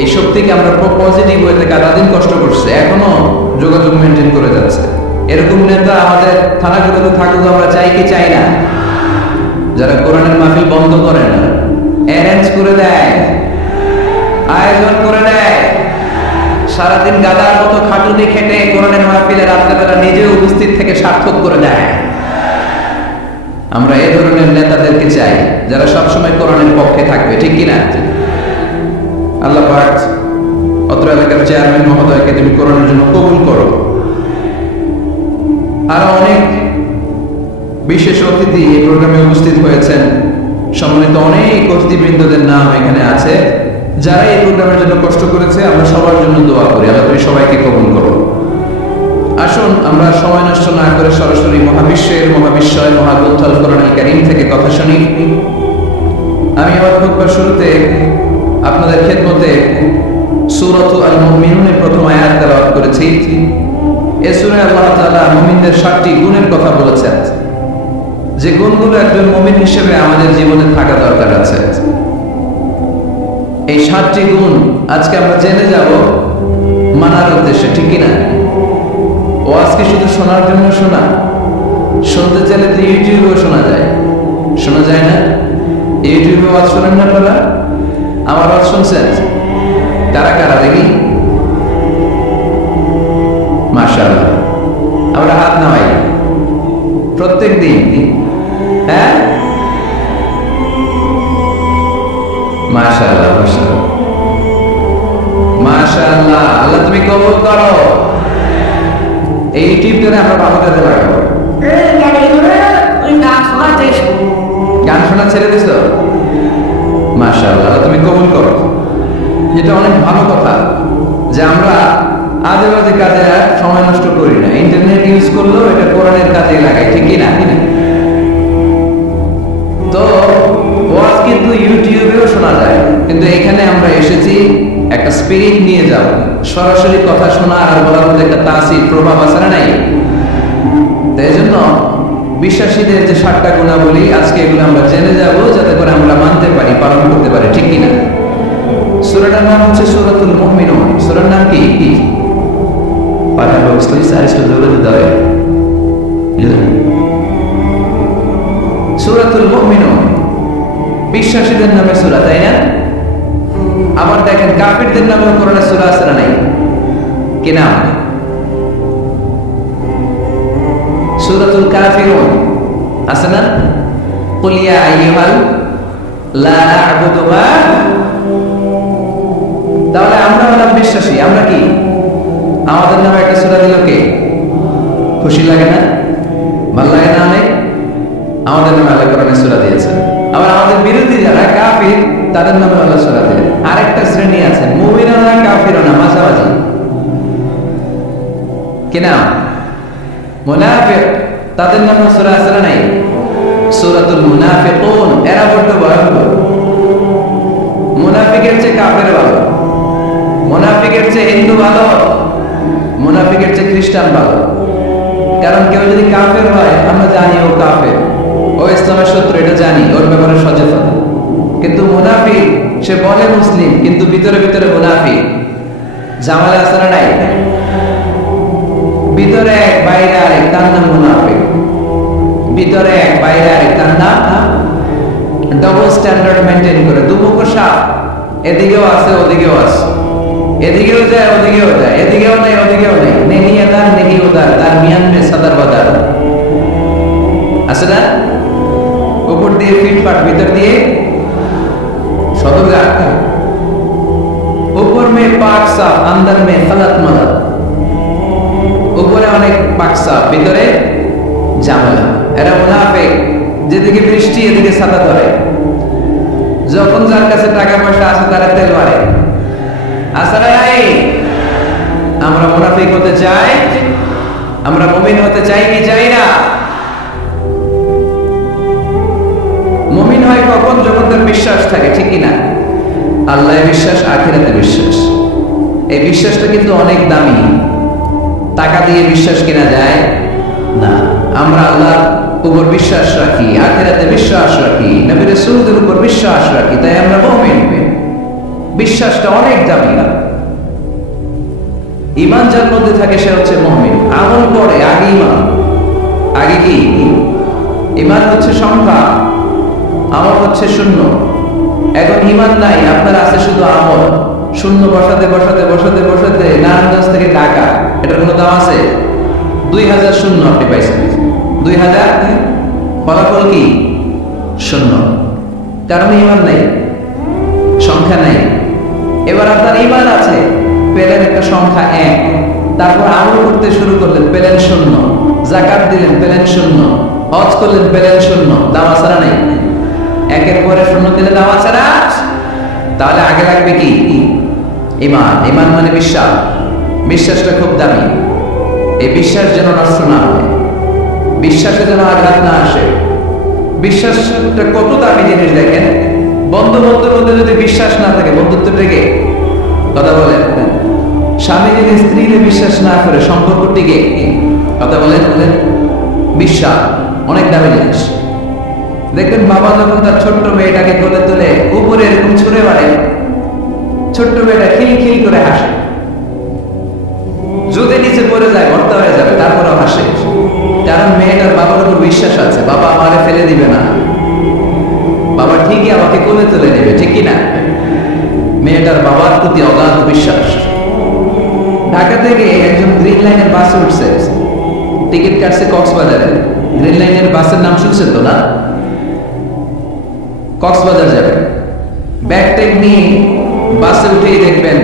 এই শক্তিকে আমরা পজিটিভ ওয়েতে কাটাদিন কষ্ট করছে, এখনো যোগাযোগ মেনটেন করে যাচ্ছে। এরকম নেতা আমাদের থানাগুলোতে থাকুক, আমরা চাই কি চাই না? যারা কোরআনের মাহফিল বন্ধ করে না, অ্যারেঞ্জ করে দেয়, আয়োজন করে দেয়, সারাদিন গাদার মতো খাটুনি খেটে কোরআনের মাহফিলে রাত্রেবেলা নিজে উপস্থিত থেকে সার্থক করে দেয়। আমরা এ ধরনের নেতাদেরকে চাই যারা সবসময় কোরআনের পক্ষে থাকবে, ঠিক কিনা? আল্লাহ পাক অত্র এলাকার চেয়ারম্যান মহোদয়কে তুমি কোরআনের জন্য কবুল করো। আরো অনেক বিশেষ অতিথি এই প্রোগ্রামে উপস্থিত হয়েছেন, সম্মানিত অনেক অতিথিবৃন্দদের নাম এখানে আছে যারা এই প্রোগ্রামের জন্য কষ্ট করেছে। আমরা সবার জন্য দোয়া করি, আল্লাহ তুমি সবাইকে কবুল করো। আসুন আমরা সময় নষ্ট না করে সরাসরি মহাবিশ্বের মহাবিশ্বয় মহাগ্রন্থ আল কোরআনুল কারীম থেকে কথা শুনি। আমি আমার খুতবার শুরুতে আপনাদের খেদমতে সূরাতুল আল মুমিনুনের প্রথম আয়াত তেলাওয়াত করেছি। এই সূরায় আল্লাহ তাআলা মুমিনদের 7টি গুণের কথা বলেছেন, যে গুণগুলো একজন মুমিন হিসেবে আমাদের জীবনে থাকা দরকার আছে। এই 7টি গুণ আজকে আমরা জেনে যাব মানার উদ্দেশ্যে, ঠিক কিনা? ও আজকে শুধু শোনার জন্য শোনা, শুনতে চাইলে তো ইউটিউবেও শোনা যায়, শোনা যায় না? ইউটিউবে ওয়াজ শোনেন না আপনারা? আমার ওয়াজ শুনছেন? কারা কারা দেখি? মাশাআল্লাহ, আমরা হাত নামাই প্রত্যেক দিন। হ্যাঁ, মাশাআল্লাহ মাশাআল্লাহ মাশাআল্লাহ, আল্লাহ তুমি কবুল করো। এই ইউটিউব ধরে আমরা ভালো কাজে লাগাবো। গান শোনা ছেড়ে দিছ? মাশাআল্লাহ, আল্লাহ তুমি কবুল করো। এটা অনেক ভালো কথা যে আমরা আজে বাজে কাজে আর সময় নষ্ট করি না, ইন্টারনেট ইউজ করলেও এটা কোরআনের কাজে লাগাই, ঠিক কিনা? তো ওয়াজ কিন্তু ইউটিউবেও শোনা যায়, কিন্তু এখানে আমরা এসেছি একটা স্পিরিট নিয়ে যাব, সরাসরি কথা শোনা আর বলার মধ্যে একটা তাসির প্রভাব আছে না নাই? তাই জন্য বিশ্বাসীদের যে 7টা গুণাবলী আজকে এগুলো আমরা জেনে যাব, যাতে করে আমরা মানতে পারি, পালন করতে পারি, ঠিক কিনা? সূরাটার নাম হচ্ছে সূরাতুল মুমিনুন। সূরার নাম কি? পাঠা বক্সলি সারিস্ট দৌড়ে দাও। সূরাতুল মুমিনুন বিশ্বাসীদের নামে সূরা, তাই না? আবার দেখেন কাফিরদের নামে কোরআনে সূরা আছে না নাই? কি নাম? সূরাতুল কাফিরুন আছে না? কুল ইয়া আইয়ুহাল লা আ'বুদু মা। তাহলে আমরা হলাম বিশ্বাসী, আমরা কি? আমাদের নামে একটা সূরা দিল কে? খুশি লাগে না? ভালো লাগে না? অনেক আমাদের নামে আল্লাহ কোরআনে সূরা দিয়েছে। আবার আমাদের বিরোধী যারা কাফির তাদের নামে আল্লাহ সূরা দিলেন। আরেকটা শ্রেণী আছে মুমিনুনা কাফিরুনা, মাঝামাঝি। কি নাম? মুনাফিক, তাদের নামে সূরা আছে না নাই? সূরাতুল মুনাফিকুন। এরা বড় ভয়ঙ্কর, মুনাফিকের চেয়ে কাফের ভালো, মুনাফিকের চেয়ে হিন্দু ভালো, মুনাফিকের চেয়ে খ্রিস্টান ভালো। কারণ কেউ যদি কাফের হয় আমরা জানি ও কাফের, ও ইসলামের শত্রু, এটা জানি, ওর ব্যাপারে সচেতন। কিন্তু মুনাফিক সে বলে মুসলিম কিন্তু ভিতরে ভিতরে মুনাফিক। ঝামেলা আছে না নাই? ভিতরে এক বাইরে আরেক, তার নাম মুনাফিক। ভিতরে এক বাইরে আরেক, তার নাম ডবল স্ট্যান্ডার্ড মেনটেন করে। দুমুখ সাপ, এদিকেও আছে ওদিকেও আছে, এদিকেও যায় ওদিকেও যায়, এদিকেও নেই ওদিকেও নেই, নেহি এদার নেহি উদার, তার মিয়ান মে সাদার বাদার আছে না? উপর দিয়ে ফিটফাট, ভিতর দিয়ে সদরঘাট। উপর মে পাক সাফ, আন্দার মে খালাত মালাত। উপরে অনেক পাক সাফ, ভিতরে ঝামেলা। এরা মুনাফিক, যেদিকে বৃষ্টি এদিকে ছাতা ধরে। যখন যার কাছে টাকা পয়সা আছে তারা তেল মারে। আসলে আমরা মুনাফিক হতে চাই? আমরা মুমিন হতে চাই কি চাই না? মুমিন হয় কখন? যখন তার বিশ্বাস থাকে, ঠিক কিনা? আল্লাহ বিশ্বাস, আখিরাতে বিশ্বাস। এই বিশ্বাসটা কিন্তু অনেক দামি, টাকা দিয়ে বিশ্বাস কেনা যায় না। আমরা আল্লাহর উপর বিশ্বাস রাখি, আখিরাতে বিশ্বাস রাখি, নবী রাসূলদের উপর বিশ্বাস রাখি, তাই আমরা মুমিন। বিশ্বাসটা অনেক দামি না। ঈমান যার মধ্যে থাকে সে হচ্ছে মুমিন। আমল পরে, আগে ঈমান। আগে কি? ঈমান হচ্ছে সংখ্যা, আমল হচ্ছে শূন্য। এখন ঈমান নাই, আপনার আছে শুধু আমল। শূন্য বসাতে বসাতে বসাতে বসাতে নারায়ণগঞ্জ থেকে ঢাকা, এটার কোনো দাম আছে? 2000 শূন্য আপনি পাইছেন। 2000 ফলাফল কি? শূন্য। কারণ ঈমান নাই, সংখ্যা নাই। এবার আপনার ঈমান আছে, পেলেন একটা সংখ্যা 1, তারপর আমল করতে শুরু করলেন, পেলেন শূন্য। যাকাত দিলেন, পেলেন শূন্য। হজ করলেন, পেলেন শূন্য। দাম আছে না নাই? একের পরে শূন্য দিলে দাম আছে না? তাহলে আগে লাগবে কি? ঈমান। ঈমান মানে বিশ্বাস। বিশ্বাসটা খুব দামি। এই বিশ্বাস যেন নষ্ট না হয়, বিশ্বাসে যেন আঘাত না আসে। বিশ্বাসটা কত দামি জিনিস দেখেন। বন্ধুত্বের মধ্যে যদি বিশ্বাস না থাকে, বন্ধুত্ব টিকে? কথা বলেন। স্বামী যদি স্ত্রীকে বিশ্বাস না করে, সম্পর্ক টিকে? কথা বলেন। বিশ্বাস অনেক দামি জিনিস। দেখবেন বাবা যখন তার ছোট্ট মেয়েটাকে কোলে তুলে উপরে এরকম ছুঁড়ে মারে, ছোট্ট মেয়েটা খিলখিল করে হাসে। যদি নিচে পড়ে যায় ভর্তা হয়ে যাবে, তারপরও হাসে। কারণ মেয়েটার বাবার উপর বিশ্বাস আছে, বাবা আমারে ফেলে দিবে না, বাবা ঠিকই আমাকে কোলে তুলে নেবে, ঠিক কিনা? মেয়েটার বাবার প্রতি অগাধ বিশ্বাস। ঢাকা থেকে একজন গ্রিন লাইনের বাসে উঠছে, টিকিট কাটছে কক্সবাজারে। গ্রিন লাইনের বাসের নাম শুনছেন তো না? কক্সবাজার যাবে। ব্যাগ ট্যাগ নিয়ে বাসে উঠেই দেখবেন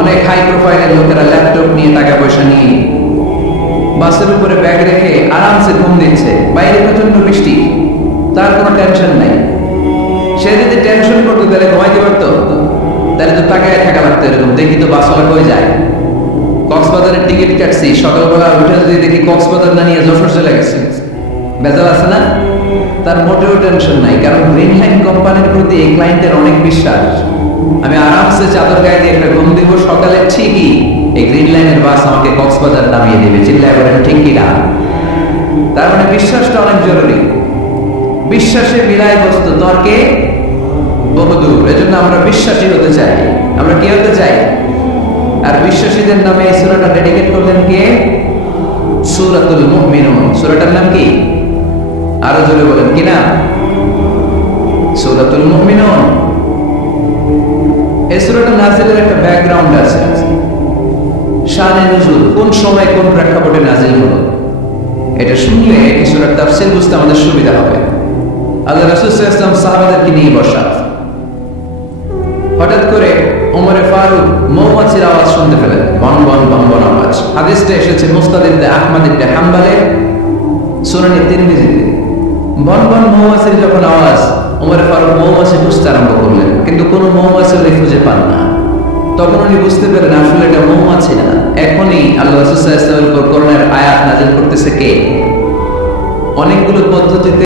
অনেক হাই প্রোফাইলের লোকেরা ল্যাপটপ নিয়ে, টাকা পয়সা নিয়ে বাসের উপরে ব্যাগ রেখে আরামসে ঘুম দিচ্ছে। বাইরে প্রচন্ড বৃষ্টি, তার কোনো টেনশন নাই। সে যদি টেনশন করতো তাহলে ঘুমাইতে পারতো? তাহলে তো টাকায় থাকা লাগতো। এরকম দেখি তো বাসওয়ালা কই যায়। কক্সবাজারের টিকিট কাটছি, সকালবেলা উঠে যদি দেখি কক্সবাজার না নিয়ে যশোর চলে গেছে, বেজাল আছে না? তার মোটেও টেনশন নাই, কারণ গ্রিন লাইন কোম্পানির প্রতি এই ক্লায়েন্টের অনেক বিশ্বাস। আমি আরামসে চাদর গায়ে দিয়ে একটা ঘুম দিব, সকালে ঠিকই এই গ্রিন লাইনের বাস আমাকে কক্সবাজার নামিয়ে দেবে। চিল্লায় বলেন ঠিক কিনা? তার মানে বিশ্বাসটা অনেক জরুরি। বিশ্বাসে মিলায় বস্তু, তর্কে বহুদূর। এজন্য আমরা বিশ্বাসী হতে চাই। আমরা কি হতে চাই? আর বিশ্বাসীদের নামে এই সূরাটা ডেডিকেট করলেন কে? সূরাতুল মুমিনুন। সূরাটার নাম কি? আরো জোরে বলেন কি না? সূরাতুল মুমিনুন। এই সূরাটা নাজিলের একটা ব্যাকগ্রাউন্ড আছে, শানে নুজুল, কোন সময় কোন প্রেক্ষাপটে নাজিল হলো। এটা শুনলে এই সূরার তাফসীর বুঝতে আমাদের সুবিধা হবে। আল্লাহ রাসূল সাল্লাল্লাহু আলাইহি ওয়াসাল্লাম সাহাবাদেরকে নিয়ে বসা, হঠাৎ করে ওমরে ফারুক মৌমাছির আওয়াজ শুনতে পেলেন, বন বন বন বন আওয়াজ। হাদিসটা এসেছে মুসনাদ ইবনে আহমদ ইবনে হাম্বলে, সুনানে তিরমিজিতে। বন বন মৌমাছির যখন আওয়াজ, ওমরে ফারুক মৌমাছি খুঁজতে আরম্ভ করলেন, কিন্তু কোনো মৌমাছি উনি খুঁজে পান না। তখন উনি বুঝতে পেরেন আসলে এটা মৌমাছি না। এখনই আল্লাহ রাসূল সাল্লাল্লাহু আলাইহি ওয়াসাল্লামের উপর করোনার আয়াত নাযিল করতেছে কে? অনেকগুলো পদ্ধতিতে